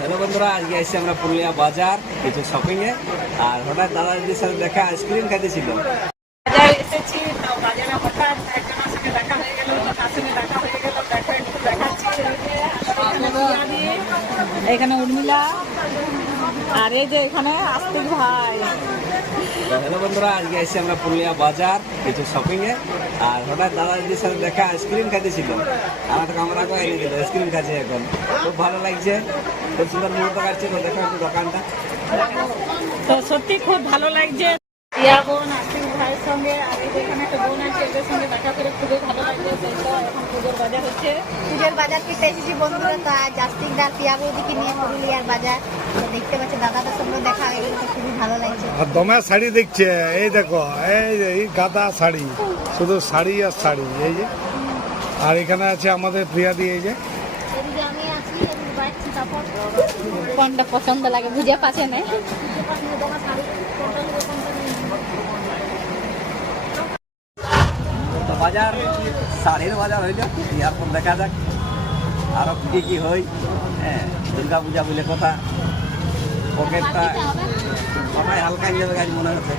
Hello বন্ধুরা, আজকে এসেছি আমরা পুরুলিয়া বাজার কিছু শপিং এ। আর হঠাৎ দাদাদির সাথে দেখা, আইসক্রিম খাইতে ছিল। বাজারে এসেছি, তো বাজারে হঠাৎ একজনের সঙ্গে দেখা হয়ে গেল, তো তার সঙ্গে দেখা হয়ে গেল, দেখো একটু দেখাচ্ছি। এখানে পিয়াদি, এখানে উর্মিলা, আর এই যে এখানে আস্তিক ভাই। হ্যালো বন্ধুরা, আজকে এসেছি আমরা পুরুলিয়া বাজার কিছু শপিং এ। আর হঠাৎ দাদাদির সাথে দেখা, আইসক্রিম খাইতে ছিল। আমার ক্যামেরা করে এনে দিল, আইসক্রিম খাচ্ছে এখন। খুব ভালো লাগছে, খুব সুন্দর মুহূর্ত কাটছে। তো দেখো একটু দোকানটা। তো সত্যি খুব ভালো লাগছে রিয়া বোন, আস্তিক ভাইয়ের সঙ্গে, আর এই যে এখানে একটা বোন আছে, এদের সঙ্গে দেখা করে খুবই ভালো লাগছে। সেই তো এখন পুজোর বাজার হচ্ছে। পুজোর বাজার করতে এসেছি বন্ধুরা। তো আজ আস্তিকদার পিয়া বৌদিকে নিয়ে পুরুলিয়ার বাজার। তো দেখতে পাচ্ছি দাদাদের সঙ্গে দেখা হয়ে গেল, তো খুবই ভালো লাগছে। আর দমে শাড়ি দেখছে, এই দেখো, এই যে এই গাদা শাড়ি, শুধু শাড়ি আর শাড়ি, এই যে। আর এখানে আছে আমাদের প্রিয়াদি, এই যে। এদিকে আমি আছি, এদিকে বাইকছি তারপর কোনটা পছন্দ লাগে বুঝে পাচ্ছে না। তো বাজার শাড়ির বাজার হইল, এরপর দেখা যাক আরো কি কি হয়। হ্যাঁ, দুর্গা পূজা বলে কথা। পকেটটা সবাই হালকা যাবে গাছ মনে হচ্ছে।